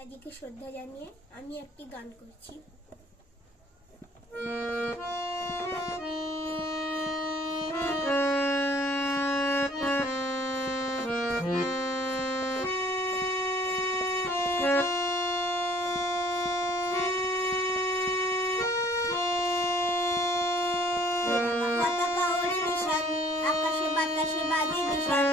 নেতাজিকে শ্রদ্ধা জানিয়ে আমি একটি গান করছি। আকাশে বাতাসে বাজে দিশান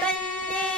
mình đi